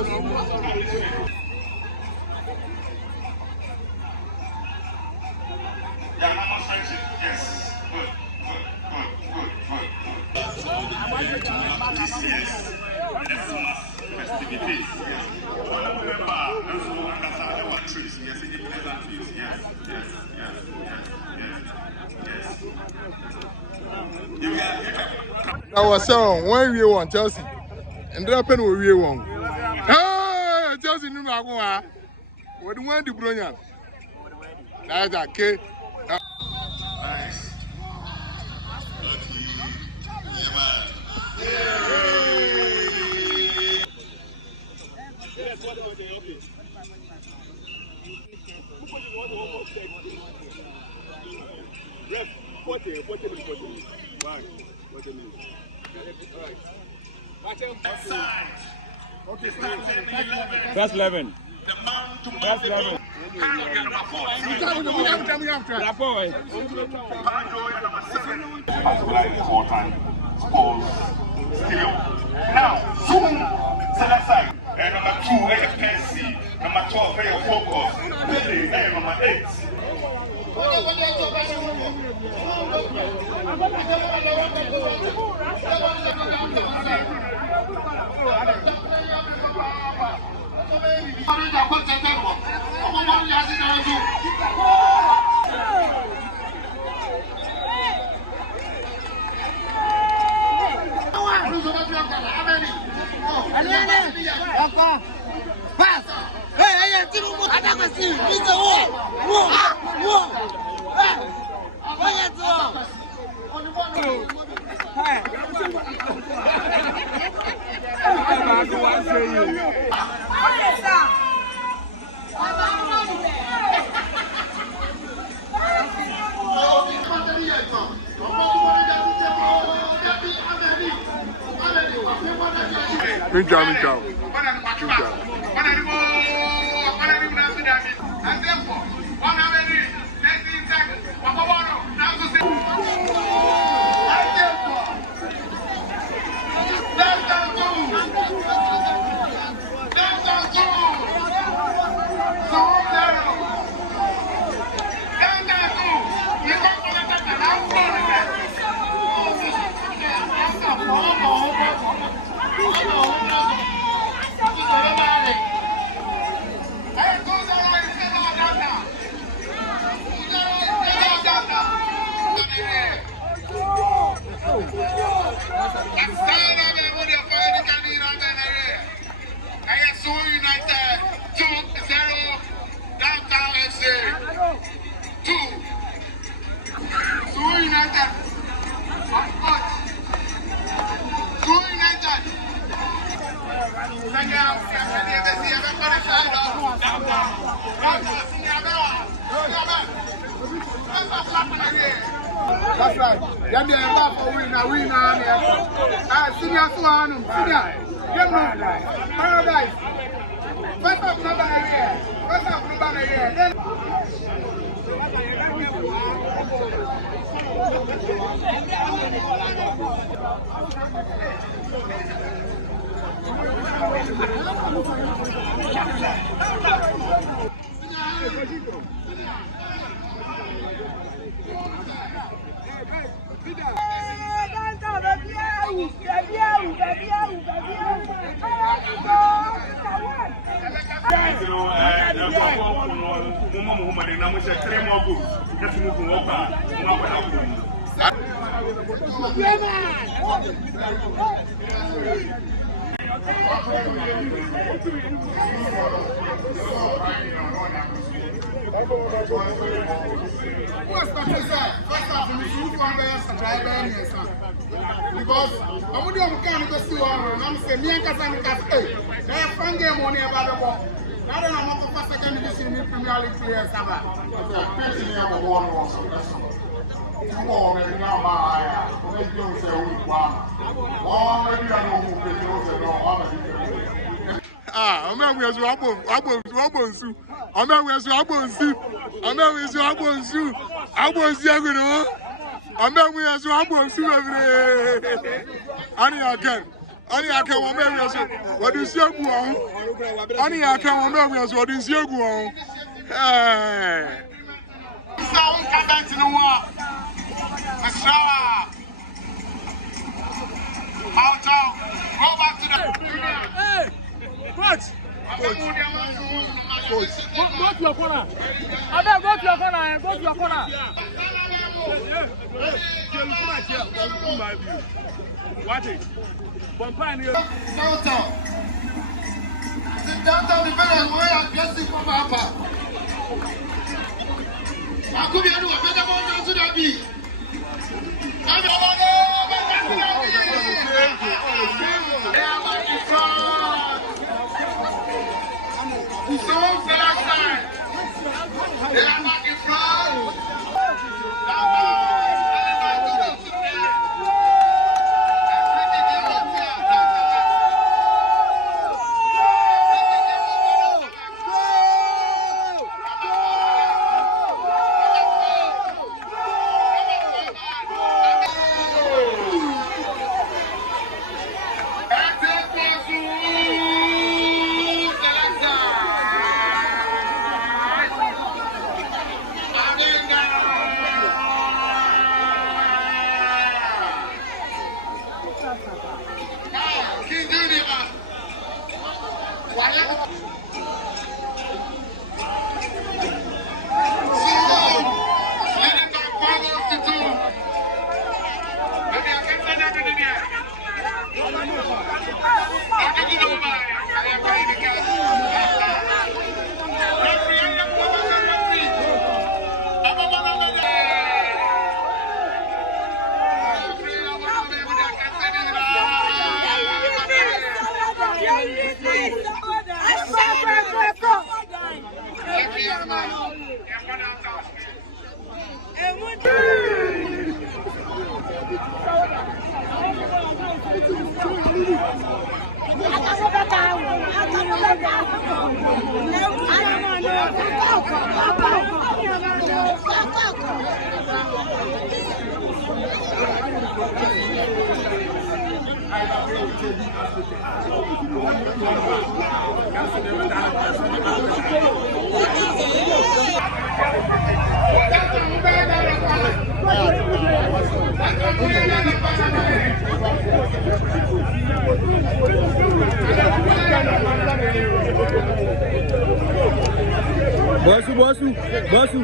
Yes. Festivities. Yes. I was saying when we won Chelsea, and then pen we won. Oh, Chelsea knew my one. What do you want to bring? That's okay. Nice. First 11. First 11. Important goals still. Now, zoom select side. Number 2, Percy. Number 12, Focus. Billy, number 8. That's right. Yeah, they are back for winner. Senior Swan, Paradise. First up, nobody here. First up, nobody here. Then. Because I would have come to see one and say, me and Casan Castle, they have fun game on about the ball. I don't know what the second division in Premier League players have. Ah, I'm not going to Abonsu. I'm not going to Abonsu. I'm not going to Abonsu. I'm not going to Abonsu. I'm again. Ani aka won be wi so. What do you go on? Ani aka won be wi so. What do you go on? Eh. Sound comment no one. Out. Go back to the Hey! Coach! Go to your corner. Abel, go to your corner. Go to your corner. Watch it. Downtown. Downtown defenders were aggressive from Papa. I could be anyone better than Sudabi. Bosu.